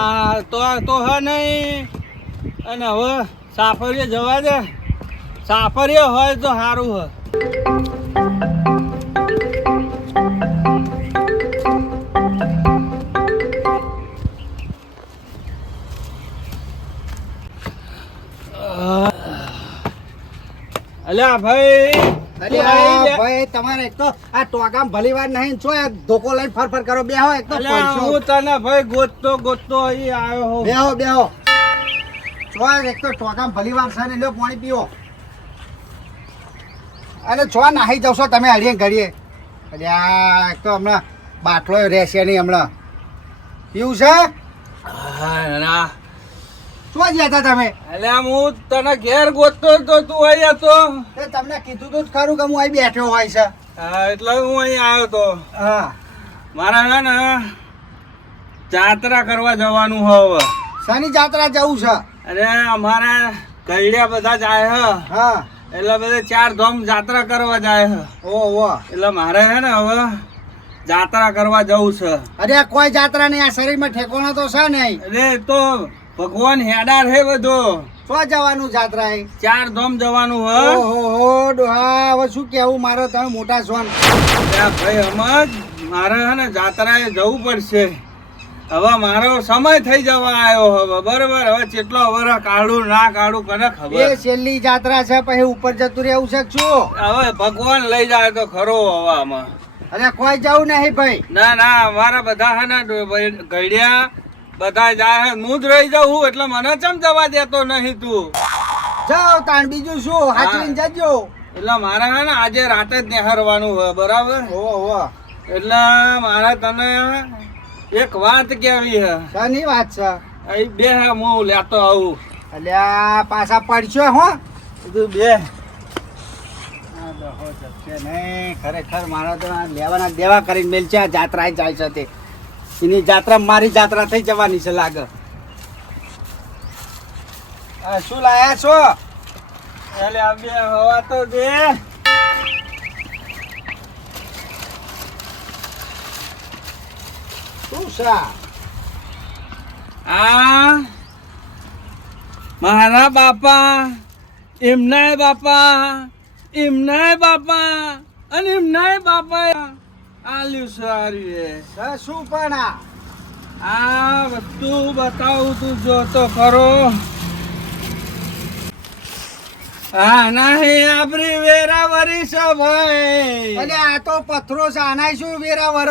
આ તો હ નહીં અને હવે સાફરીએ જવા દે. સાફરીએ હોય તો સારું હ. અલ્યા ભાઈ, ભાઈ તમારે એક તો આ ટોકામ ભલી વાર નહીં છો ધોકો લઈને ફર કરો બેહો. એક તો હું તને ભાઈ ગોતતો અહીં આવ્યો હું. બેહો છો. એક તો ટોકામ ભલી વાર છે ને લ્યો પાણી પીવો. અને છો નાહી જશો તમે હળીએ ઘડીએ. અલ્યા એક તો હમણાં બાટલો રહેશે નહીં હમણાં પીવું છે. ના શું ગયા હતા તમે? એટલે હું તને ઘેર ગોતતો તો તું અહીં હતો. તમને કીધું તું જ ખરું કે હું અહીં બેઠો હોય છે. હા એટલે હું અહીં આવ્યો તો. હા મારા છે ને જાત્રા કરવા જવાનું હવે. શાની જાત્રા જવું છે? અરે અમારા ગઈડિયા બધા જાય હ. હા એટલે બધા 4 ધામ જાત્રા કરવા જાય હ. ઓહો એટલે મારે છે ને હવે જાત્રા કરવા જવું છે. અરે કોઈ જાત્રા નહીં. આ શરીરમાં ઠેકોણો તો છે નહીં. અરે તો ભગવાન હેડાર હે બધો. શું જવાનું જાત્રા એ? 4 ધામ જવાનું હ. ઓહો ડોહા હવે શું કેવું મારો તમે મોટા સોન. ભાઈ અમર મારે છે ને જાત્રાએ જવું પડશે. હવે મારો સમય થઈ જવા આવ્યો હવે બરોબર. હવે કેટલો વરસ કાઢું ના કાઢું કને ખબર. એ છેલ્લી જાત્રા છે પછી ઉપર જતું રહેવું છે શું? હવે ભગવાન લઈ જાય તો ખરો હવે આમાં. અરે કોઈ જવું નહીં ભાઈ. ના અમારા બધા છે ને ગઈડિયા બધા જાય હે. હું જ રહી જાઉં એટલે મને ચમ જવા દેતો નહીં તું. જાઓ તાણ બીજું શું હાચવીને જજો. એટલે મારે છે ને આજે રાતે જ નેહરવાનું હોય બરાબર. ઓહો એટલે મારે તને એક વાત કેવી હે. શાની વાત છે? અહીં બે હે હું લેતો આવું. અલ્યા પાછા પડશો હો તું બે. નહીં ખરેખર મારા તો લેવાના દેવા કરીને મેલ છે. આ જાત્રા જાય છે તે એની જાત્રા મારી જાત્રા થઈ જવાની છે લાગે. શું લાયા છો? એટલે આ બે હવા તો દે. શું છે આ મારા બાપા એમનાય બાપા અને એમનાય બાપા આલ્યું સારી. શું પણ આ બધું બતાવું તું જો તો ખરો. હા નહીં આપણી વેરાવરી છે ભાઈ. એટલે આ તો પથરો છે. આનાય શું વેરાવર?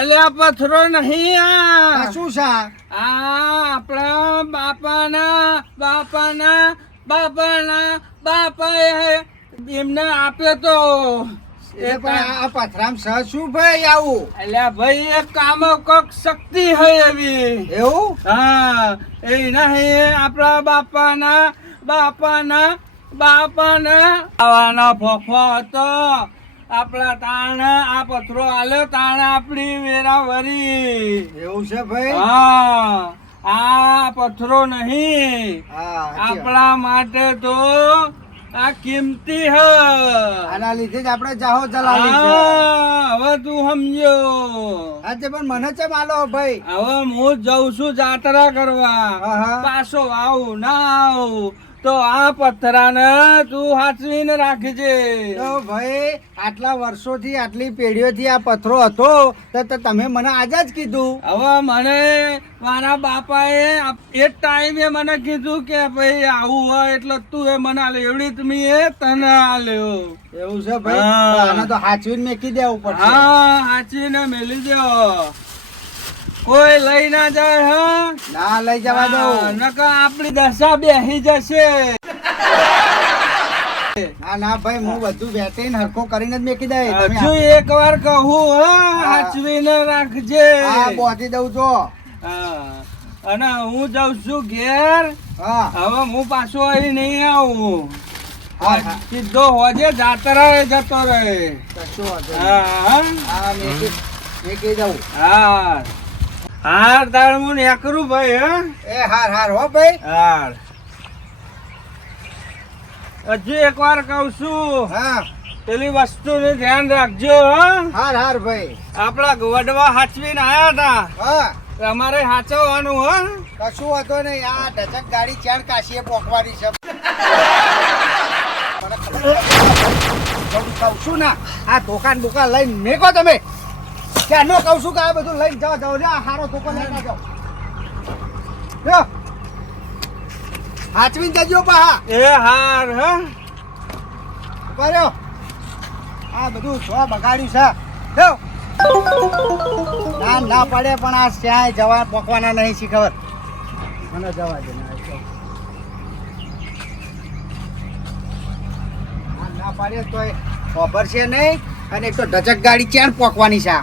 એટલે આ પથ્થરો નહીં. આ શું છે? આપણા બાપાએ એમને આપ્યો તો. એ પણ આ પથરામ છે શું ભાઈ આવું? એટલે ભાઈ એક કામ કોક શક્તિ હે એવી. એવું? હા એ નહીં આપણા બાપાના આવાના ફોફો હતો. આપણા તાણ આ પથરો આલ્યો તાણ આપણી વેરાવરી. એવું છે ભાઈ? હા આ પથરો નહીં આપણા માટે તો આ કિંમતી હ. આના લીધે જ આપણે જાહો જલાલી છે. હવે તું સમજો. આજે પણ મને ચમ આલો ભાઈ. હવે હું જઉં છું જાત્રા કરવા. પાછો આવું ના આવું તો આ પથરાને તું સાચવીને રાખજે. તો ભાઈ આટલા વર્ષોથી આટલી પેઢીઓથી આ પથરો હતો તો તમે મને આજે જ કીધું. હવે મને મારા બાપાએ એ ટાઈમે મને કીધું કે ભાઈ આવું હોય એટલે તું એ મને આલે એવડી તમે એ તને આલ્યો. એવું છે ભાઈ? આને તો સાચવીને મેકી દેવું પડશે. હા સાચવીને મેલી દો. કોઈ લઈ ના જાય. હા ના લઈ જવા દઉં. નકર આપણી દશા બેસી જશે. ના ભાઈ હું બધું વેટીને હરખો કરીને જ મેકી દઈ. હજુ એક વાર કહું સાચવીને રાખજે. હા બોધી દઉં છો. અને હું જાઉં છું ઘેર. હવે હું પાછો અહીં નહીં આવું. સીધો હોજે જાત્રા જતો રહે. મેકી દઉં. હાર તાર હું નેકરું ભાઈ. એ હાર હો ભાઈ. હજુ એક વાર કઉ છું પેલી વસ્તુનું ધ્યાન રાખજો હા. હાર હાર ભાઈ. આપણા વડવા હાચવીને આયા હા હતા અમારે હાચવવાનું હા. કશું હતો નહીં. આ ડચક ગાડી ચાર કાશીએ પોકવાની છે. મને ખબર છે. કહું છું ને આ દુકાન લઈને મેકો તમે. ક્યાં નો કહું છું કે આ બધું લઈને જાઓ ને આ હારો ધોકો લઈને જાઓ. જો હાચવીને જજો પા. એ હાર હા. કર્યો આ બધું જો બગાડ્યું છે. જો ના પડે પણ આ ક્યાંય જવા પોકવાના નહીં શી ખબર. મને જવા દે ના પાડે તો ખબર છે નહીં. અને એક તો ડચક ગાડી ક્યાં પોકવાની છે.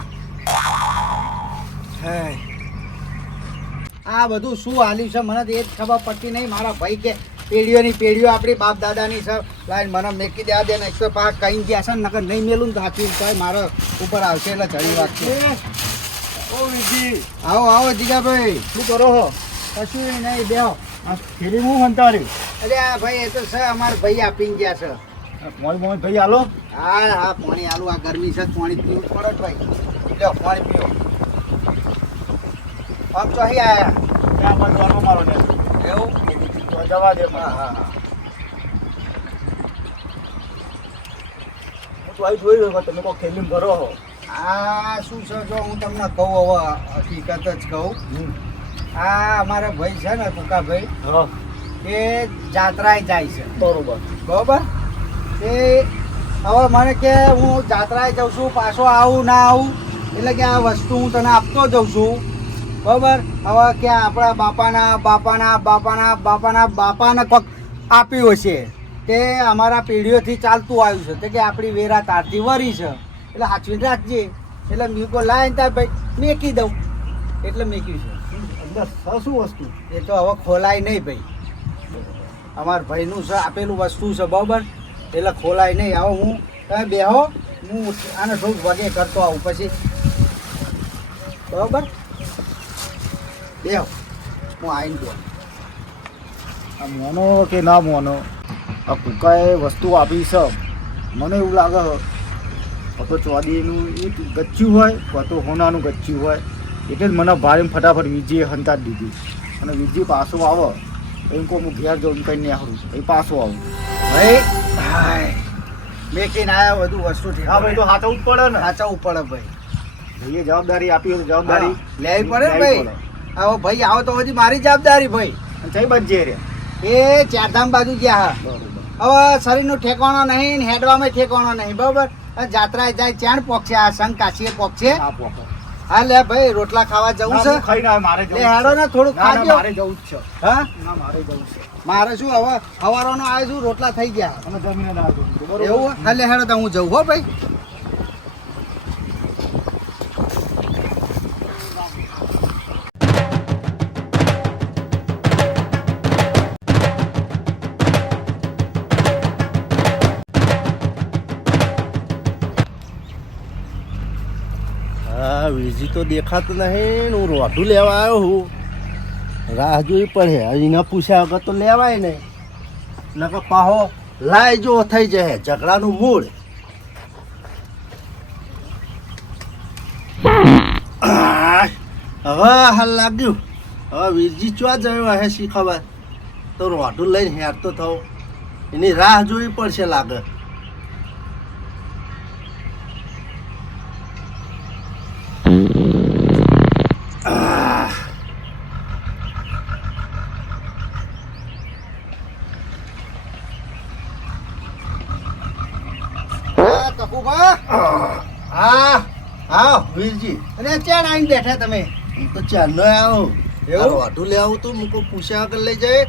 આ બધું શું હાલ્યું છે મને તો એ જ ખબર પડતી નહીં. મારા ભાઈ કે પેઢીઓની પેઢીઓ આપણી બાપ દાદાની છે. લાઈન મને મેકી દેવા દે ને એક તો પાક કहीं ગયા છે નકર નહીં મેલું તો સાચું તો મારો ઉપર આવશે એટલે ચડી વાગશે. ઓ વિજી આવો જીગાભાઈ. શું કરો છો? કશું નહીં બેહો. આ ફેરી હું હંતારી અરે આ ભાઈ એ તો છે અમારા ભાઈ આપીને ગયા છે. મોય ભાઈ હાલો. હા પાણી આલું. આ ગરમી છે પાણી પીવું પડે જ ભાઈ. લ્યો પાણી પીવો. આમ તો અહીં આયા ત્યાં બાજુ આનો મારો ને એવું. તો જવા દે. હા હું તો આવી જોઈ રહ્યો તમે કોઈ ખેલી ભરો છો. આ શું છે જો હું તમને કહું હવે હકીકત જ કહું. આ અમારા ભાઈ છે ને ટૂંકાભાઈ હા એ જાત્રાએ જાય છે બરોબર. બરોબર. એ હવે મને કે હું જાત્રાએ જાઉં છું પાછો આવું ના આવું એટલે કે આ વસ્તુ હું તને આપતો જાઉં છું બરોબર. હવે કે આપણા બાપાના કોક આપ્યું હશે તે અમારા પેઢીઓથી ચાલતું આવ્યું છે તે કે આપણી વેરા તારથી વરી છે એટલે સાચવીને રાખજે. એટલે મીકો લાવીને તાર ભાઈ મેકી દઉં એટલે મેક્યું છે. અંદર શું વસ્તુ? એ તો હવે ખોલાય નહીં ભાઈ. અમારા ભાઈનું છે આપેલું વસ્તુ છે બરાબર એટલે ખોલાય નહીં. હવે હું તમે બેહો હું આને થોડુંક વગે કરતો આવું પછી બરાબર. બેહો હું આવીને દઉં. આ મોનો કે ના મોનો આ કુકાએ વસ્તુ આપી છે મને એવું લાગે તો ચોદીનું એ ગચ્યું હોય તો હોનાનું ગચ્યું હોય એટલે જ મને ભારે ફટાફટ વીજીએ હંતાડી દીધી. અને વીજી પાછો આવો એમ કહું હું ઘેર જઈને કંઈ નહીં હારું એ પાછો આવું. ભાઈ હાય મેકીને આવ્યા બધું વસ્તુ ઠીક. હા ભાઈ તો સાચવવું જ પડે ને. સાચવવું પડે ભાઈ. ભાઈએ જવાબદારી આપી હોય તો જવાબદારી લેવી પડે ને ભાઈ. આવો ભાઈ આવો તો હજી મારી જવાબદારી ભાઈ. જઈ બચજે રે. એ ચારધામ બાજુ ગયા બરોબર. હવે શરીરનું ઠેકાણો નહીં ને હેડવામાં ઠેકાણો નહીં બરોબર. જાત્રાએ જાય ચાણ પોકશે આ સંઘ કાશીએ પોકશે. ના પોકો. હા લે ભાઈ રોટલા ખાવા જવું ના, છે. હું ખાઈને આવ્યો, મારે લે જવું હેડો છે. ને થોડુંક ના, ના, ખાજો. મારે જવું જ છે. હા ના મારે જવું છે. મારે શું હવે સવારનો આવ્યો છું રોટલા થઈ ગયા અમે જમીને ના જવું છે, બરોબર? એવું હા લે હેડો તો હું જઉં હો ભાઈ. હા વીજી તો દેખાતું નહીં હું રોઢું લેવા આવ્યો હું રાહ જોઈ પડે એના પૂછ્યા વગર તો લેવાય નહીં નકર પાહો લાય જો થઈ જાય ઝઘડાનું મૂળ હવે હાલ લાગ્યું હવે વીરજી ચો જયો હે શી ખબર તો રોઢું લઈને હેરતો થવું એની રાહ જોવી પડશે લાગે હા કપૂભા હા હા વીરજી અને ચાણ આવીને બેઠા તમે. હું તો ચાંદનો આવ્યો એવું? રોઢું લેવું તો મૂકો પૂછ્યા વગર લઈ જાય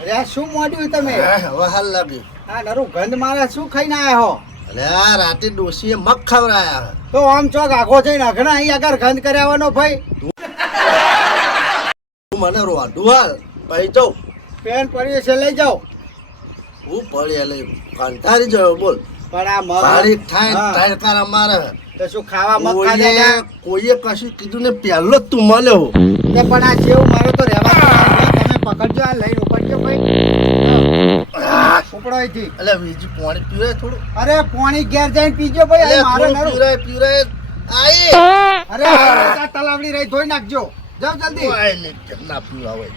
અરે આ શું મોડ્યું તમે? હવે હાલ લાગ્યું આ નરું ગંધ મારે શું ખાઈને આયા હો? અરે આ રાતે ડોશીએ મગ ખવડાયા તો આમ ચોક આખો થઈને અઘણા અહીં આગળ ગંધ કર્યાવાનો ભાઈ. તું મને રોઢું હાલ પછી જાઉં પેન પડ્યું છે લઈ જાઓ. હું પડે લઈ કંટાળી ગયો બોલ પણ આ મગ ભારી થાય હા. ટાયકાર મારે તો શું ખાવા મગ ખાધા હતા? કોઈએ કશું કીધું ને પહેલો જ તું મળ્યો તે પણ આ જેવું મારો તો રહેવા તમે પકડજો આ લઈને ઉપડજો ભાઈ. ઉપડો અહીંથી. એટલે બીજું પાણી પીવરાય થોડું. અરે પાણી ઘેર જઈને પીજો ભાઈ એટલે અહીં મારે થોડું નરું. પીવરાય આઈ. અરે આ તલાવડી રહી ધોઈ નાખજો જાવ જલ્દી. આઈ લે, કેમ ના પીવરાવાય?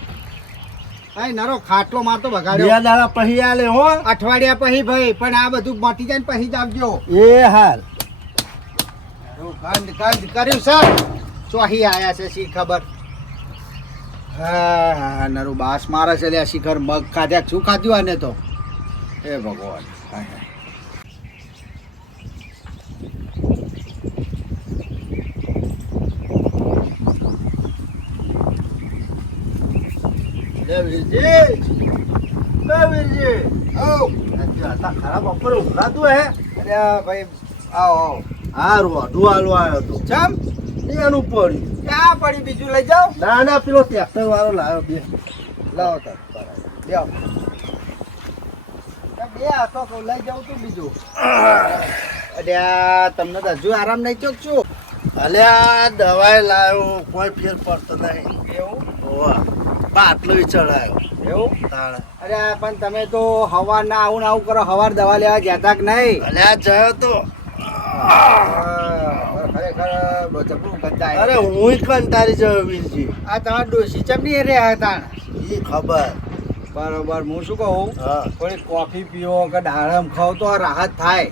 અહીં નરો ખાટલો મારતો બે બગાડ્યો દાડા પછી આલે હો. અઠવાડિયા પછી ભાઈ પણ આ બધું મટી જાય ને પછી જ આવજો. એ હાલ. બંધ કર્યું સર ચોહી આયા છે શી ખબર. હા નરું બાસ મારે છે લ્યા શિખર મગ ખાધ્યા શું ખાધ્યું આને તો એ ભગવાન. હાય, હાય. લે વીરજી. લે વીરજી. આવો. આજે આટલા ખરાબ બપોરે ઊંઘાતું હે? અરે આ ભાઈ આવો આવો. હારું, અઢું હાલવા આવ્યો તો. ચમ એનું પડ્યું. ક્યાં પડી બીજું લઈ જાઓ. ના ના, પેલો ટ્રેક્ટર વાળો લાવ્યો બે. લાવો તાર લ્યો. બે હતો તો લઈ જાઉં તું બીજું. અરે આ તમને તો હજુ આરામ નહીં ચોક છું. અલ્યા દવાઈ લાવ્યો, કોઈ ફેર પડતો નહીં. એવું હોવા બાટલો ચડાયો. એવું તાણે. અરે આ પણ તમે તો હવાર ના આવું ને આવું કરો. હવાર દવા લેવા જતા કે નહીં? અલ્યા જયો તો. ખરેખર જબરું ગંધાય. અરે હું કંટાળી જયો વીરજી. આ તમારા ડોશી ચમની રહ્યા હતા. ઈ ખબર. બરોબર હું શું કહું હા. થોડી કોફી પીવો કે દાડમ ખાવ તો રાહત થાય.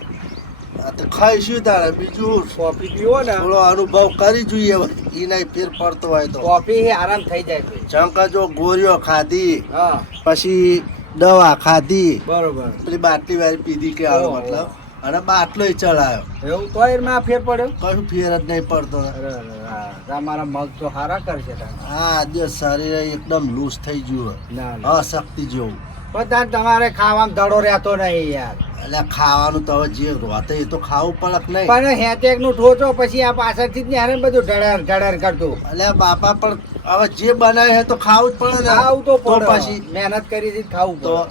આ તો ખાઈશું તારે બીજું. કોફી પીવો ને થોડો અનુભવ કરી જોઈએ ઈ નહીં ફેર પડતો હોય તો. કોફી આરામ થઈ જાય ભાઈ. ચંકા જો ગોળીઓ ખાધી, હા પછી દવા ખાધી, બરોબર. પેલી બાટલી વાળી પીધી કે આવો ઓહો. મતલબ, અને બાટલો ચડાયો. એવું તો એમાં ફેર પડ્યો. કશું ફેર જ નહીં પડતો. અરે તમારા મગ તો સારા કરશે તમે. હા આજે શરીર એકદમ લૂઝ થઈ ગયું. ના ના અશક્તિ જેવું. પણ તમારે ખાવામાં દડો રહેતો નહીં યાર. એટલે ખાવાનું તો હવે જે રોતે એ તો ખાવું પડે કે નહીં. પણ હેતેક નું ઠોચો પછી આ પાછળથી જ ને બધું ઢળર ઢળર કરતું. એટલે બાપા પણ હવે જે બનાવે છે તો ખાવું જ પડે ને. ખાવું તો પડે. પછી મહેનત કરી હતી ખાવું તો તો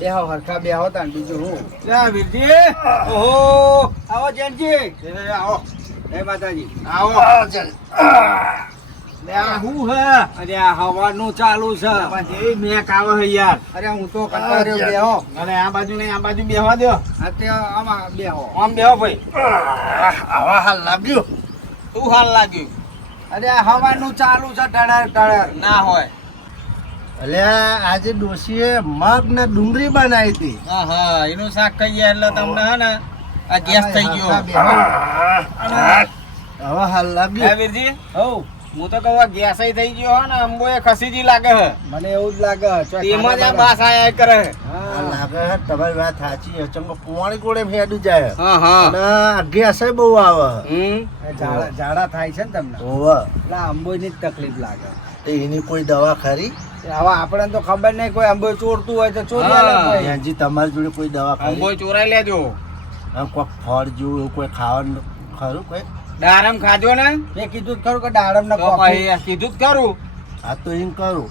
બેહો હરખા બેહો તાન બીજું હું. લે વીરજી ઓહો આવો જયંતજી. આવો જય માતાજી. આવો લે આ હું હે. અરે આ હવાનું ચાલુ છે પછી મેક આવે છે યાર. અરે હું તો કંટાળ્યો બેહો. અરે આ બાજુ નહીં આ બાજુ બેહવા દો. આ તે આમાં બેહો. આમ બેહો ભાઈ. આવા હાલ લાગ્યું. તું હાલ લાગ્યું અરે આ હવાનું ચાલુ છે ઢળર ઢળર. ના હોય. એટલે આજે ડોશીએ મગ ને ડુંગળી બનાવી હતી. હા હા એનું શાક ખાઈએ એટલે તમને હે ને આ ગેસ થઈ ગયો. બેહો. હવે હાલ હે લાગ્યું. વીરજી હઉ હું તો કહું આ ગેસ થઈ ગયો હે ને અંબોએ ખસીજી લાગે છે. મને એવું જ લાગે. તેમાં જ આ બાસ આયા કરે છે. આ હા લાગે છે તમારી વાત સાચી છે. ચંગો પોણી ગોળે હેડું જાય. હા હા અને ગેસ બહુ આવે. ઝાડા થાય છે ને તમને. હોવે. એટલે અંબોયની જ તકલીફ લાગે. તો એની કોઈ દવા ખરી? હવે આપણને તો ખબર નહીં. કોઈ અંબોય ચોરતું હોય તો ચોરી હા. આલે ભાઈ. ત્યાંજી તમારી જોડે કોઈ દવા ખરી? અંબોય ચોરાઈ લેજો. આમ કોઈક ફળ જેવું એવું કોઈ ખાવાનું ખરું કોઈ? દારમ ખાજો ને મેં કીધું જ ખરું કે દાડમ ને તો કોફી. પછી કીધું જ ખરું. આ તો એમ કરું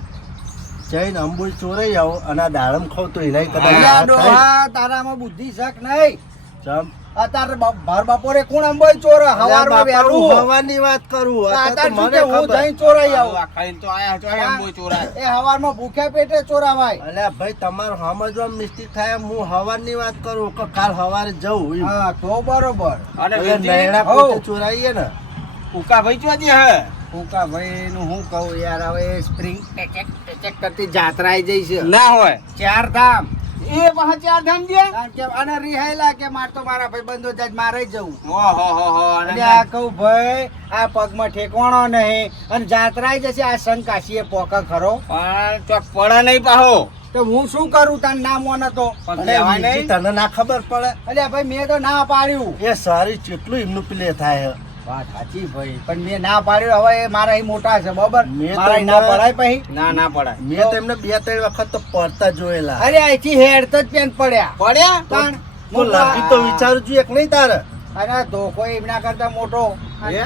જઈને અંબુજ ચોરાઈ આવો અને આ દાડમ ખાવ તો એનાય કદાચ અલ્યા રાહત થાય. ડોહા, તારામાં બુદ્ધિ શક નહીં. ચમ. અત્યારે ભર બપોરે કોણ અંબોય ચોરે? હવારમાં બાપા, હું વહેલું. હવાની વાત કરું. અત્યારે આ તો શું મને કે હું ખબર. જઈને ચોરાઈ આવું. આ ખાઈને તો આયા છો અંબોય ચોરાય. એ હવારમાં ભૂખ્યા પેટે ચોરાવાય. અલ્યા ભાઈ તમારું સમજવા મિસ્ટેક થાય. હું હવાની વાત કરું કે કાલ હવારે જવું એમ. હા તો બરોબર. અને એટલે વીરજી, નૈણા હઉ. પોતે ચોરાઈએ ને. ઉકા ભાઈ ચોજી હે ફૂકા ભાઈ નું હું કહું યાર. હવે સ્પ્રિંગ ટેચેક કરતી જાત્રા આઈ જઈ છે. ના હોય. ચાર ધામ. એ પાછા ચાર ધામ ગયા. કારણ કે અને રિહાયેલા કે માર તો મારા ભાઈ બંધો જ મારે જ જવું. ઓહો એટલે આ કહું ભાઈ આ પગમાં ઠેકવાણો નહીં અને જાત્રાય જશે. આ સંકાશીએ પોકા ખરો પણ ચોક પડા નહીં પાહો. તો હું શું કરું? તાર ના મોને તો. પણ અલે લેવાય વીરજી, નહીં. તને ના ખબર પડે? અલ્યા ભાઈ મેં તો ના પાડ્યું. એ સારી કેટલું એમનું પ્લે થાય. વાત સાચી ભાઈ પણ મેં ના પાડ્યું. હવે એ મારા અહીં મોટા છે બરોબર. મેં તો મારા અહીં ના એમને- પડાય પછી. ના ના પડાય. મેં તો એમને 2-3 વખત તો પડતા જોયેલા. અરે અહીંથી હેડ તો જ પેન પડ્યા. પડ્યા પણ હું લાગી તો વિચારું છું એક નહીં તારે. અને ધોકો એમના કરતા મોટો. અને હે?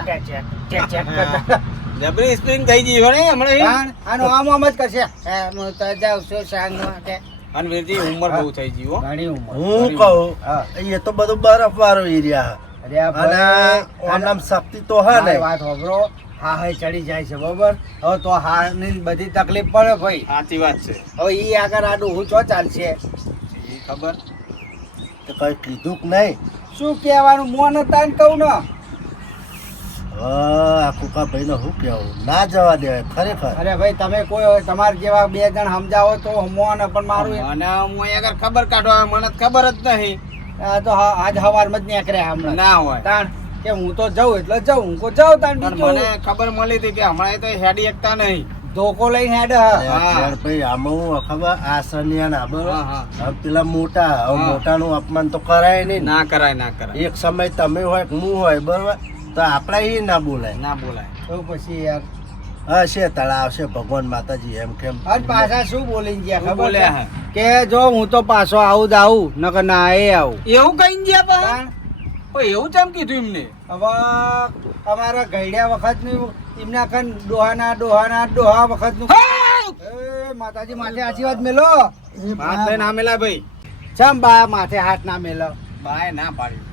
ટેચેક કરતા. જબરી સ્પ્રિંગ થઈ ગઈ હોય ને હમણાં. તાણ આનો આમ જ કરશે. હે, હું તો જાઉં છું સાંજમાં કે. અને વીરજી ઉંમર બહુ થઈ ગઈ હો. ઘણી ઉંમર. હું કહું હા. એ તો બધું બરફ વાળો એરિયા. અરે આ અને ભાઈ આમ શક્તિ તો હે ને. મારી વાત સાંભળો. હા હા ચડી જાય છે બરોબર. હવે તો હારની બધી તકલીફ પડે ભાઈ. સાચી વાત છે. હવે ઈ આગળ આડું હું ચો ચાલશે. ખબર તો કઈ કીધું કે નહીં? શું કહેવાનું મોન હતા ને કહું ને. હવે આ કુકાભાઈને શું કહેવું? ના જવા દેવાય ખરેખર. અરે ભાઈ તમે કોઈ હોય તમારા જેવા 2 જણ સમજાવો તો મોન પણ મારું મને હું આગળ ખબર કાઢવા મને તો ખબર જ નહીં. આ તો આજ હવારમાં જ નીકળ્યા હમણાં. ના હોય તાણ કે હું તો જઉં એટલે જઉં હું કો જાઉં તાણ પણ બીજું મને ખબર મળી હતી કે હમણાં તો હેડી એકતા નહીં. ધોકો લઈને હેડ યાર ભાઈ આમાં હું ખબર આ સન્યાના બરોબર હા, હા. હવે પેલા મોટા હવે હા. મોટાનું અપમાન તો કરાય નહીં ને. ના કરાય ના કરાય એક સમય તમે હોય કે હું હોય બરોબર તો આપણા એ ના બોલાય. ના બોલાય. તો પછી યાર હશે તળાવ છે ભગવાન માતાજી એમ કેમ આજ પાછા શું બોલીને ગયા શું ખબર બોલ્યા છે? કે જો હું તો પાછો આવું જ આવું નકર ના એ આવું એવું કઈ ગયા પા તાણ એવું ચમ કીધું એમને હવે અમારા ગઈડ્યા વખતનું એમના કન ડોહા વખતનું એ માતાજી માથે આશીર્વાદ મેલો વાત લઈને આમેલા ભાઈ ચમ બા માથે હાથ ના મેલો બાય ના પાડી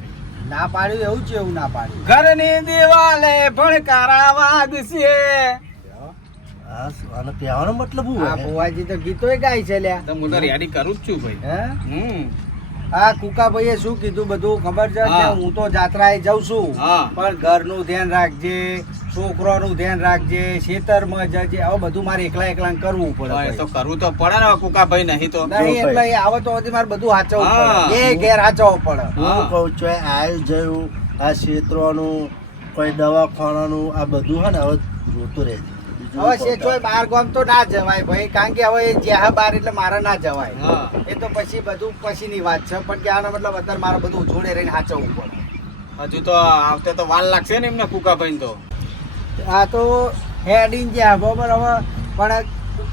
ના પાડ્યું એવું છે એવું ના પાડ્યું ઘરની દિવાલે ભણકારા વાગશે. હા આનો કહેવાનો મતલબ શું આ હોય? ભુવાજી તો ગીતોય ગાય છે લ્યા તો હું તો રેડી કરું જ છું ભાઈ. હે આ કુકાભાઈએ શું કીધું બધું ખબર છે કે હા. હું તો જાત્રાએ જઉં છું હા. પણ ઘરનું ધ્યાન રાખજે છોકરાનું ધ્યાન રાખજે ખેતરમાં જજે આવું બધું મારે એકલા કરવું પડે હા, એ તો ભાઈ. કરવું તો પડે ને કુકા ભાઈ નહીં તો નહીં એટલે એ આવે તો હજી મારે બધું હાચવવું હા. પડે એ ઘેર હાચવવું પડે હા. હું કહું છું આયુ જયું આ ક્ષેત્રોનું કોઈ દવાખાનાનું આ બધું હે ને હવે જોતું રહેજે. બીજું હવે કહું છે ચોય બાર ગામ તો ના જવાય ભાઈ કારણ કે હવે એ જ્યાં બાર એટલે મારે ના જવાય હા. એ તો પછી બધું પછીની વાત છે પણ કે આનો મતલબ અત્યારે મારે બધું જોડે રહીને હાચવવું પડે હજુ તો આવતે તો વાર લાગશે ને એમને કુકા ભાઈ તો આ તો હેડીને જ્યાં બરોબર હવે પણ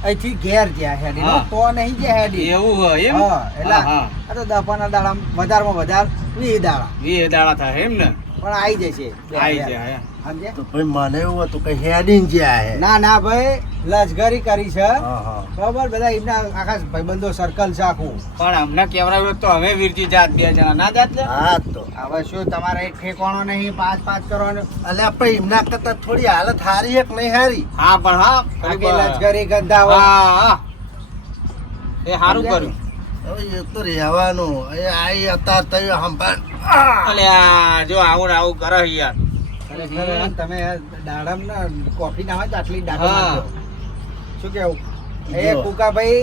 અહીંથી ઘેર જ્યાં હેડી હા. તો નહીં જ્યાં હેડી એવું હોય એમ હા એટલે હા, હા. આ તો દફાના દાડા વધારમાં વધારે 20 દાડા 20 દાડા થાય એમ ને પણ આવી જશે આઈ જાય સમજે? તો ભાઈ મને એવું હતું કે હેડીને જ્યાં હે. ના ના ભાઈ લશ્કરી કરી છે હા હા બરોબર બધા એમના આખા ભાઈબંધો સર્કલ છે આખું પણ અમને કેવડાવ્યું તો હવે વીરજી જાત 2 જણા ના જાત લે હા તો હવે શું તમારે એક ઠેકાણો નહીં પાંચ કરવાનું અલ્યા પણ એમના કરતા થોડી હાલત હારી એક નહીં હારી. હા પણ હા આખી લશ્કરી ગંધા હોય હા હા એ સારું કર્યું હવે એ તો રહેવાનું એ આઈ અત્યારે તઈ સંભાળ. અલ્યા જો આવું ને આવું કરે યાર ખરેખર તમે દાડમ ને કોફી ના હોય તો આટલી દાડમ હા. નાખજો. શું કેવું એ જો. કુકાભાઈ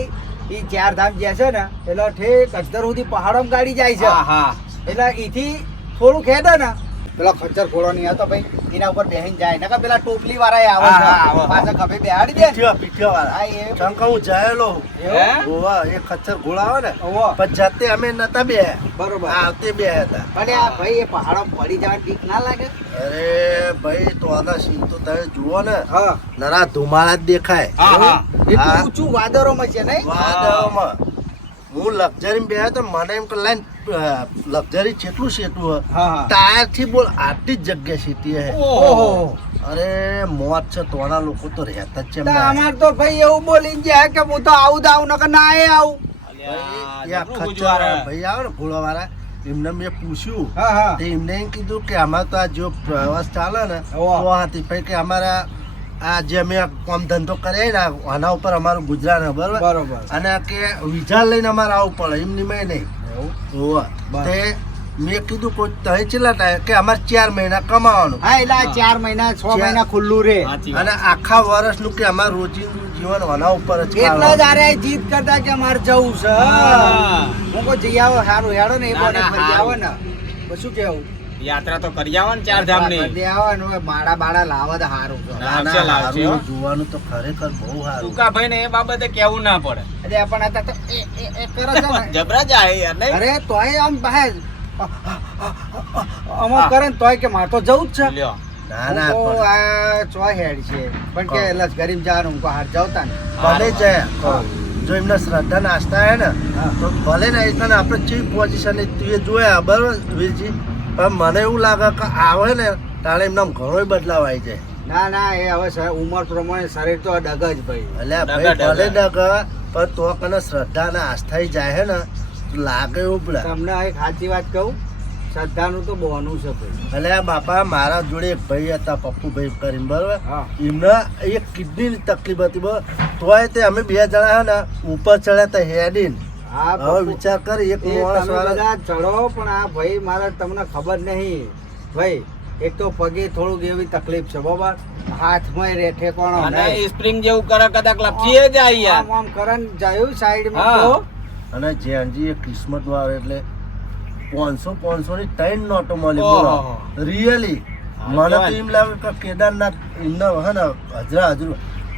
ઈ 4 ધામ જે છે ને એટલે ઠેક અધર સુધી પહાડોમાં ગાડી જાય છે હા હા એટલે ઈથી થોડું ખેડે ને પેલા ખચ્ચર ઘોડો નહીં હતો ભાઈ એના ઉપર બેહીને જાય નકર પેલા ટોપલી વાળા આવે હા, છે હા, આવે. પાછા ખભે બેહાડી દે ને. પીઠ્યો વાળા હા, એ શંકા હું જાયેલો હે? ગોવા એ ખચ્ચર ઘોડા આવે ને ઓવો, પણ જાતે અમે નતા બે બરોબર આવતે બે હતા. પણ આ ભાઈ એ પહાડો પડી જવાની બીક ના લાગે અરે ભાઈ તો આના સીન તો તમે જુઓ ને હા નરા ધુમાડા જ દેખાય. હા હા એટલું હા. ઊંચું વાદળોમાં છે નહીં વાદળોમાં હું લક્ઝરી બે તો મને એમ કે લાઈન લક્ઝરી જેટલું સેટું હ હા હા ટાયર થી બોલ આટલી જ જગ્યા સીટી હે. ઓહો અરે મોત છે તોના લોકો તો રહેતા જ છે તો એમના. અમાર તો ભાઈ એવું બોલીને જાય કે હું તો આવું જ આવું નકર ના એ આવું અલ્યા એ આ જબરું ખચ્ચર ગુજવારે. ભાઈ આવે ને ભોળાવાળા એમને મેં પૂછ્યું હા હા તે એમને એમ કીધું કે અમારે તો આ જો પ્રવાસ ચાલે ને ઓવા. તો હતી પછી કે અમારા આ જે અમે કામ ધંધો કરીએ ને આના ઉપર અમારું ગુજરાત હે, બરોબર બરોબર અને કે વિઝા લઈને અમારે આવવું પડે એમની મેં નહીં એવું હોવા બરાબર. તે મેં કીધું કોઈ તહી ચેલા ટાઈમ કે અમારે 4 મહિના કમાવાનું હા એટલે આ 4 મહિના 6 મહિના ખુલ્લું રે સાચી વાત. અને આખા વર્ષનું કે અમારું રોજિંદુ જીવન આના ઉપર જ એટલે જ કાઢવાનું. આરે જીત કરતા કે મારે જવું છે હા. હું કોઈ જઈ આવો સારું હેડો ને એ ના, બોને ના, ફરી આવો હારું. ને તો શું કેવું યાત્રા તો કરી આવો ને 4 ધામ ની ફરી આવો ને હવે બાડા બાડા લાવો તો સારું છે ના, ના, લાવશે, લાવશે, હારું હો. જોવાનું તો ખરેખર બહુ સારું. ટૂંકા ભાઈ ને એ બાબતે કેવું ના પડે એટલે પણ આ તો એ કરે છે ને જબરા જાય યાર નહીં અરે તોય આમ બહાર અમુક કરે ને તોય કે મારે તો જવું જ છે લ્યો ના હું ના તો પણ આ ચોય હેડ છે પણ કે લશ્કરીમાં જવાનું હું હાર જવતા ને ભલે છે હા. જો એમને શ્રદ્ધા નાસ્તા હે ને હા. તો ભલે ને એટલે આપણે ચી પોઝિશન તું જોયા બરોબર વીરજી પણ મને એવું લાગે કે આવે ને તારે એમના ઘણો બદલાવ આવી જાય. ના ના એ હવે ઉંમર પ્રમાણે શરીર તો ડગ જ ભાઈ એટલે આ ડગા, ભાઈ ભલે ડગા. ડગ પણ તો કને શ્રદ્ધા ને આસ્થા જાય હે ને તો લાગે એવું પડે. તમને એક સાચી વાત કહું શ્રદ્ધાનું તો બોનું છે ભાઈ એટલે આ બાપા મારા જોડે એક ભાઈ હતા પપ્પુભાઈ કરીને બરોબર હા એમને એક કિડનીની તકલીફ હતી બરોબર તોય તે અમે 2 જણા હે ને ઉપર ચડ્યા હતા હેડીન હા હવે વિચાર કર એક એ માણસ તમે વાળા બધા ચડો પણ આ ભાઈ મારે તમને ખબર નહીં ભાઈ એક તો પગે થોડુંક એવી તકલીફ છે બરાબર હાથમાં રેઠે કોણ અને સ્પ્રિંગ જેવું કરે કદાચ લપસીએ જાય યાર. આમ કરન જાયું સાઈડમાં હા. તો અને જેનજી એ કિસ્મત વાળો એટલે 500 ની 3 નોટો મળી ઓહો. બોલો રિયલી હા, મને તો કહેવાય. એમ લાગે કે કેદારનાથ એમના હે ને હજરા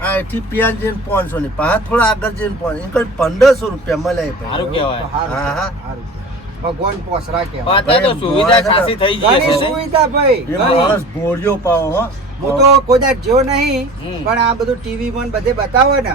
આ એથી પ્યાજ જઈને 500 ની પાછા થોડા આગળ જઈને 500 એમ કરી 1500 રૂપિયા મળે એ સારું ભાઈ. કહેવાય. હારું હા, હા. હારું કહેવાય. ભગવાન પોસરા કહેવાય અત્યારે તો સુવિધા ખાસી થઈ ગઈ ઘણી છે. સુવિધા ભાઈ એ ઘણી. માણસ ભોળિયો પાવો હો હું તો કદાચ જો નહીં હમ. પણ આ બધું ટીવી માં બધે બતાવે ને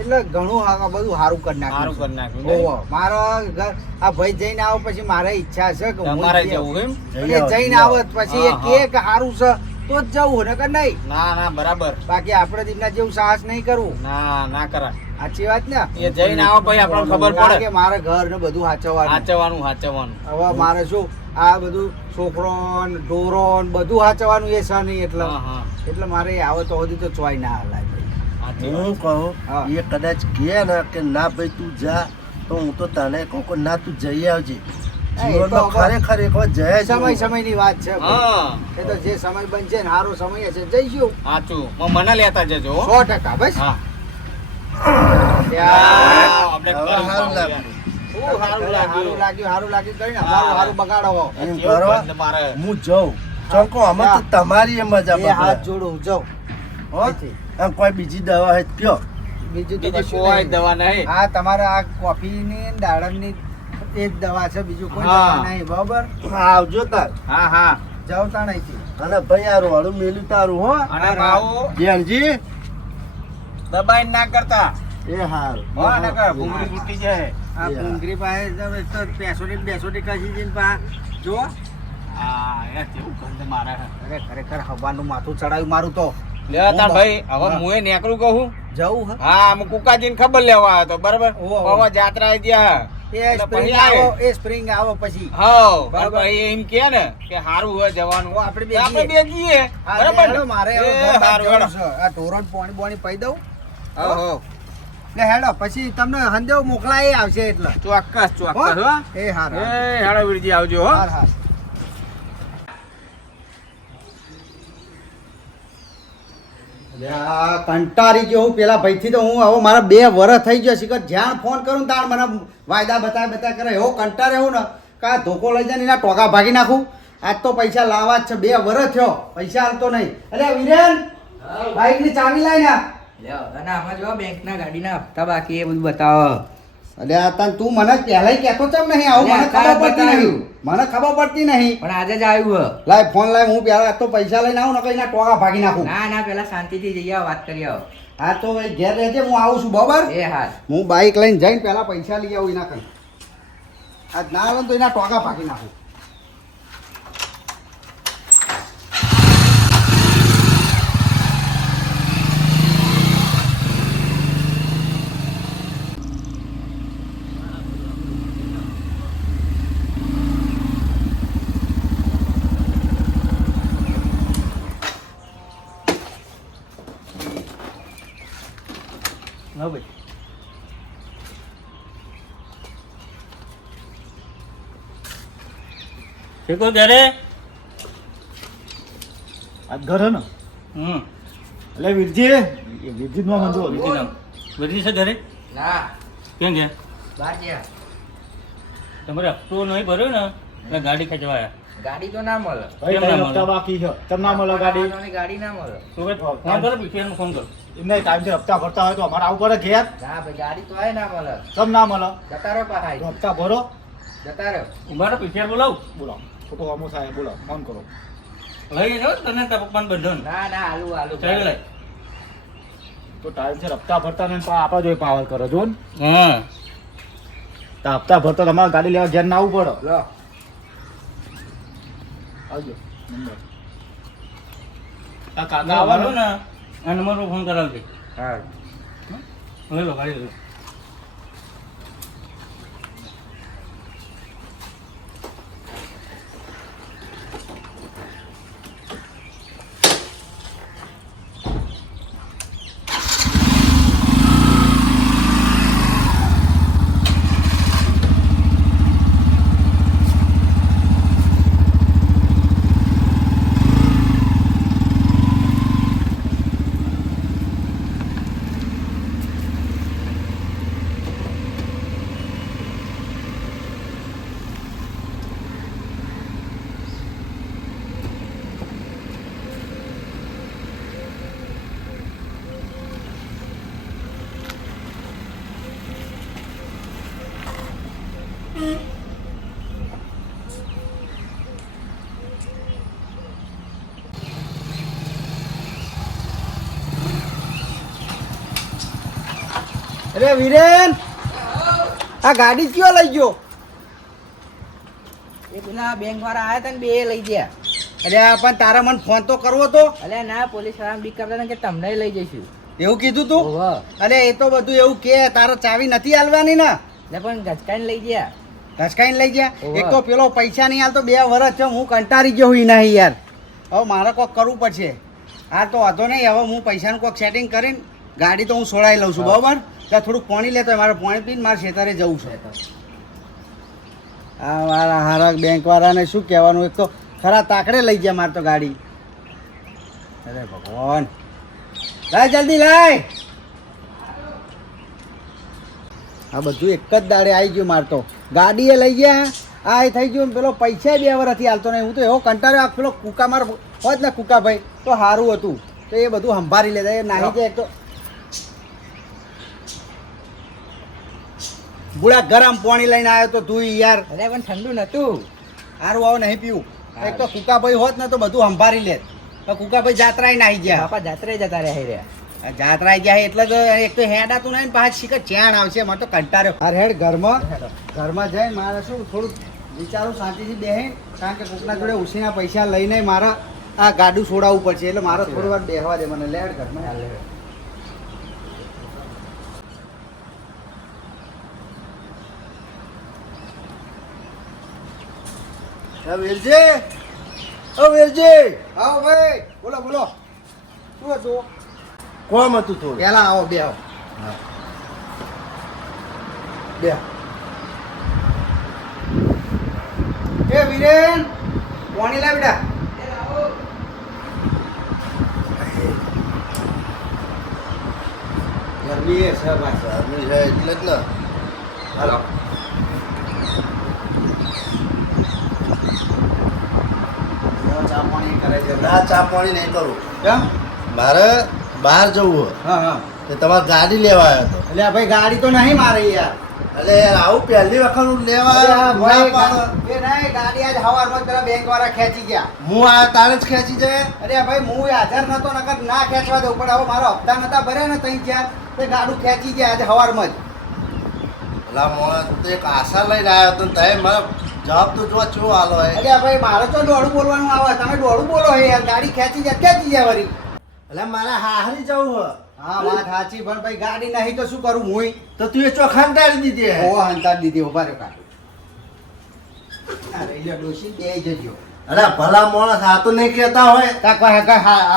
એટલે ઘણું બધું સારું કરી સારું નાખ્યું કરી નાખ્યું છે. નહીં? ઓહો, મારા ઘર આ ભાઈ જઈને આવો પછી મારે ઈચ્છા છે કે હું તમારે જઈ જવું એમ? આવું. એટલે જઈને આવત પછી એ હા, કે કે સારું છે તો જ જવું નકર નહીં ના ના બરાબર. બાકી આપણે તેમના જેવું સાહસ નહીં કરવું ના ના કરા. સાચી વાત ને એ જઈને આવો પછી આપણને ખબર કારણ પડે. કે મારે ઘર ને બધું સાચવવાનું હાચવવાનું હાચવવાનું. હવે મારે શું આ બધું છોકરો ને ઢોરો ને બધું સાચવવાનું એ છે નહીં એટલે હા હા એટલે મારે આવે તો સુધી તો ચોય ના હલાય ભાઈ. સાચી વાત. હું કહું હા. એ કદાચ કહે ને કે ના ભાઈ તું જા તો હું તો તને કહું કે ના તું જઈ આવજે હા, એ તો જીવનમાં હવે ખરેખર એક વાર જયા સમય સમયની વાત છે ભાઈ. હા એ તો જે સમય બનશે ને સારો સમય હશે જઈશું સાચું. મને લેતા જજો હો. 100% બસ હા. ત્યાં આપણે હવે કરવું સારું પડે. લાગ્યું. શું સારું લાગ્યું. સારું લાગ્યું કરીને હા. અમારું સારું બગાડો હો. એમ કેવું કરો બંધ મારે. હું જઉં ચંકો અમે તો તમારી એ મજા એ હાથ બગડે. જોડું જાઉં હો અહીંથી. આમ કોઈ બીજી દવા હોય તો કયો બીજું તો બીજી કશું કોઈ નહીં. દવા નહીં. હા તમારે આ કોફીની ને દાડમની એ જ દવા છે બીજું કોઈ હા. દવા નહીં બરાબર હા, આવજો તાર હા હા. જાવ તા અહીંથી અને ભાઈ આ રોડું મેલ્યું તારું હો અને ભાવ જેનજી દબાઈને ના કરતા. એ હારું હો અને કર ભૂંગળી તૂટી જાય. આ Yeah. ભૂંગળી પાસે તો એક તો પેસોડી બેસોડી ખસી જઈને પા જો હા યાર કેવું ગંધ મારે. અરે ખરેખર હવાનું માથું ચડાવ્યું મારું તો લે તાર ભાઈ હવે હા. મુએ નેકરું કહું. જવું હે હા હું કુકાજીને ખબર લેવા આવ્યો તો બરાબર. ઓહો. હવે જાત્રા ગયા. એ એટલે સ્પ્રિંગ પછી આવે. આવો એ સ્પ્રિંગ આવો પછી હા બરાબર. પછી એમ કે ને કે હારું હોય જવાનું. ઓ, આપણે બે તો આપણે જઈએ. બે જઈએ. હા, બરાબર ને? હેડો, મારે હવે એ ઘર બહાર હારું, જવું હેડો. છે. આ ઢોરણ પોણી બોણી પઈ દઉં હો, હો. એટલે હેડો પછી તમને હંદેવ મોકલાય આવશે એટલે ચોક્કસ ચોક્કસ હો? હો. એ હાર એ હેડો વીરજી આવજો હો. હાર હાર કંટાળી ગયો હું પેલા ભાઈથી તો હું હવે મારા 2 વર્ષ થઈ ગયો શીખર જ્યાં ફોન કરું તાર મને વાયદા બતા કરે એવો કંટાળે હું ને કા ધોકો લઈ જાય ને એના ટોકા ભાગી નાખું આજ તો પૈસા લાવવા જ છે 2 વર્ષ થયો પૈસા હાલતો નહીં અરે વિરેન બાઈક ની ચાવી લાય ને અને આમાં જો બેંકના ગાડીના હપ્તા બાકી એ બધું બતાવો અરે આ તન તું મને પહેલાય કહેતો ચમ નહીં આવું મને ખબર પડતી નહીં મને ખબર પડતી નહીં પણ આજે જ આવ્યું લાય ફોન લાય હું પહેલા તો પૈસા લઈને આવું ને કઈ ના ટોકા ભાગી નાખું ના ના પેલા શાંતિથી જઈ આવો વાત કરી આવો હા તો ભાઈ ઘેર રહેજે હું આવું છું બરાબર એ હા હું બાઈક લઈને જઈને પહેલા પૈસા લઈ આવું એના કઈ આજ ના આવે ને તો એના ટોકા ભાગી નાખું હા ભાઈ. શીખો ઘરે. આ ઘર હે ને હમ. એટલે વીરજી એ વીરજી નો મંજો વીરજી નામ. વીરજી છે ઘરે? ના કેમ ગયા? બહાર ગયા તમારે હપ્તો નહીં ભર્યો ને એટલે ગાડી ખેંચવાયા. ગાડી તો ના મળે ભાઈ કેમ ના તારી મળે? હપ્તા બાકી છે તમને ના મળે ગાડી આવવાની ગાડી ના મળે તો ભાઈ ફોન કરો પીછીનો ફોન કરો. એમને ટાઈમથી હપ્તા ભરતા હોય તો અમારે આવું પડે ઘેર ના ભાઈ ગાડી તો આય ના મળે તમ ના મળે જતા રહો તો પાછા હપ્તા ભરો જતા રહો ઉભા રહો પીછીને બોલાવું. બોલો ખોટો અમો થાય બોલો ફોન કરો લઈ જાઓ તને તારા પપ્પાને બંધન. ના ના આલુ આલુ ચાલી લઈ. તો ટાઈમથી હપ્તા ભરતા ને આપણા જોઈ પાવર કરો જો ને હા. તો હપ્તા ભરતા તમારે ગાડી લેવા ઘેર ના આવવું પડે લો આવજો નંબર આ ના કાકા આવવાનો આવવાનો ને આ નંબર પર ફોન કરાવજે. હા લઈ લો ગાડી લઈ લો. અરે વિરેન, આ ગાડી કયો લઈ ગયો? એ પેલા બેંક વાળા આયા હતા ને બે લઈ ગયા. અરે આ પણ તારા મને ફોન તો કરવો તો. અલ્યા ના, પોલીસ વાળા બીક કરતા હતા કે તમને લઈ જઈશું. એવું કીધું તું? ઓહો. અરે એ તો બધું એવું કે તારો ચાવી નથી આલવાની ને. એટલે પણ ગચકાઈને લઈ ગયા. ઘસકાઈને લઈ ગયા. ઓવે. એક તો પેલો પૈસા નહીં હાલતો 2 વર્ષ છે, હું કંટાળી ગયો હું નહીં યાર. હવે મારે કોઈક કરવું પડશે. આ તો વાંધો નહીં, હવે હું પૈસાનું કોઈક સેટિંગ કરીને ગાડી તો હું છોડાવી લઉં છું, બરાબર? ત્યાં થોડુંક પાણી લેતો હોય, મારે પાણી પીને મારે ખેતરે જવું છે. આ મારા હારા બેંકવાળાને શું કહેવાનું, એક તો ખરા તાકડે લઈ ગયા મારે તો ગાડી. અરે ભગવાન, લાય જલ્દી લાય. આ બધું એક જ દાડે આવી ગયું મારે તો. ગાડીએ લઈ ગયા, આ એ થઈ ગયું, પેલો પૈસા 2 વર્ષથી હાલતો નહીં. હું તો એવો કંટાળ્યો, આ પેલો કુકા માર હોત ને કુકાભાઈ તો સારું હતું, તો એ બધું સંભાળી લેતા. એ નાહી જાય એક તો બુડા ગરમ પાણી લઈને આવ્યો તો તું યાર. અલ્યા પણ ઠંડુ નતું. સારું આવો નહીં પીવું. એક તો કુકાભાઈ હોત ને તો બધું સંભાળી લે. તો કુકાભાઈ જાત્રાએ નાહી ગયા. બાપા જાત્રે જતા રહ્યા રહ્યા. આ જાત્રાએ ગયા એટલે તો એક તો હેડાતું નહીં, પાછા શીખર ચેણ આવશે. મને તો કંટાળ્યો. અરે હેડ ઘરમાં જઈને મારે શું થોડુંક વિચારું શાંતિથી બેહીને, કારણ કે કોકના જોડે ઉછીના પૈસા લઈને મારે આ ગાડું છોડાવવું પડશે. એટલે મારે થોડી વાર બેહવા દે મને. લેડ ઘરમાં વીરજી, ઓ વીરજી, આવો ભાઈ. બોલો બોલો, શું હતું? કોમ હતું થોડું. પેલા આવો, બે આવો. બે. એ વિરેન, પાણી લાવ બેટા. ગરમી એ છે ભાઈ. ગરમી છે એટલે જ ને. હાલો. ચા પાણી કરે છે. ના, ચા પાણી નહીં કરું. કેમ? મારે બહાર જવું હોય હા હા. તો તમારે ગાડી લેવા આવ્યો હતો. એટલે આ ભાઈ ગાડી તો નહીં મારે યાર. એટલે યાર આવું પહેલી વખત હું લેવા અરે આ આવ્યો. ભાઈ ના પાડો. એ નહીં, ગાડી આજ સવારમાં પેલા બેંક વાળા ખેંચી ગયા. હું આ તારે જ ખેંચી જાય. અરે ભાઈ હું હાજર નતો, નકર ના ખેંચવા દઉં, પણ હવે મારો હપ્તા નતા ભર્યા ને 3-4 તે ગાડું ખેંચી ગયા આજે સવારમાં જ. પેલા મોણા તો એક આશા લઈને આવ્યો હતો ને તમે મારો જવાબ તો જો ચો આલો હે. અરે ભાઈ મારે તો દોડું બોલવાનું આવે, તમે દોડું બોલો હે યાર. ગાડી ખેંચી જાય વળી. એટલે મારે હાહરી જવું હોય હા વાત સાચી, પણ ભાઈ ગાડી નહીં તો શું કરું હું? તો તું એ ચોખાન ડાળી દીધી હે. ઓ હંતાડ દીધી. ઉભા રહ્યો કાઢું. અરે લ્યો ડોશી બે જજો. અરે ભલા માણસ આ તો નહીં કહેતા હોય.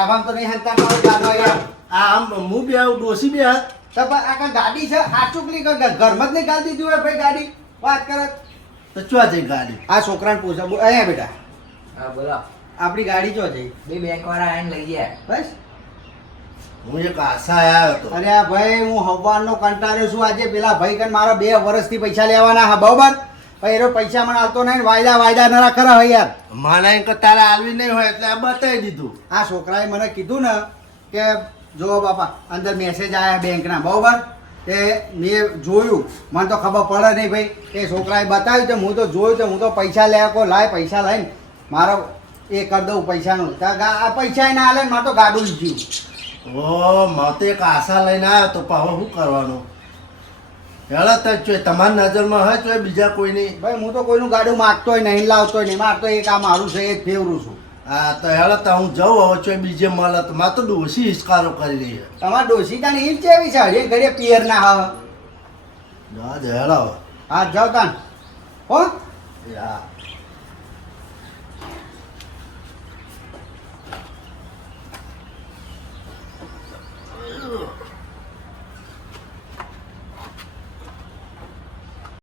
આવામ તો નહીં હંતાડ મારો ગાડો યાર. આ આમ હું બે આવું ડોસી બે હાથ. તો પણ આ કાંઈ ગાડી છે હાચુકલી ઘરમાં જ નહીં ગાડી દીધી હોય ભાઈ ગાડી. વાત કરે તો ચો જઈ ગાડી. આ છોકરાને પૂછો. અહીંયા બેટા, હા બોલો. આપણી ગાડી ચો જઈ? બે બેંક વાળા આવીને લઈ ગયા. બસ. હું એક આશા આવ્યો હતો. અરે આ ભાઈ હું હવારનો કંટાળ્યો છું. આજે પેલા ભાઈ કન મારા 2 વર્ષથી પૈસા લેવાના હા, બરોબર? ભાઈ એનો પૈસા મને આવતો નહીં, વાયદા ના કરે હોય યાર. માના કે તારે આલવી નહીં હોય એટલે આ બતાવી દીધું. આ છોકરાએ મને કીધું ને કે જો બાપા અંદર મેસેજ આવ્યા બેંકના, બરોબર? તે મેં જોયું, મને તો ખબર પડે નહીં ભાઈ. એ છોકરાએ બતાવ્યું તો હું તો જોયું, તો હું તો પૈસા લેવા કો લાય પૈસા લઈને મારો એ કરી દઉં પૈસાનું. આ પૈસા ના હાલે ને મારે તો ગાડું લીધું. ઓ મારે તો એક આશા લઈને આવ્યો તો પાછો શું કરવાનું? હેળો તો તમારી નજરમાં હોય તો બીજા કોઈ નહીં. ભાઈ હું તો કોઈનું ગાડું માગતોય નહીં, લાવતોય નહીં. મારે તો એક આ મારું છે એ જ ફેવરું છું. હા તો હેળો તો હું જઉં હવે ચોય બીજે મળે તો મારે તો ડોસી હિસ્કારો કરી રહી છે. તમારે ડોશીતાની ઈજ છે એવી છે, હજી ઘડીએ પિયર ના આવે. જવા દે હેળો. હા જાઓ તાન. હો હા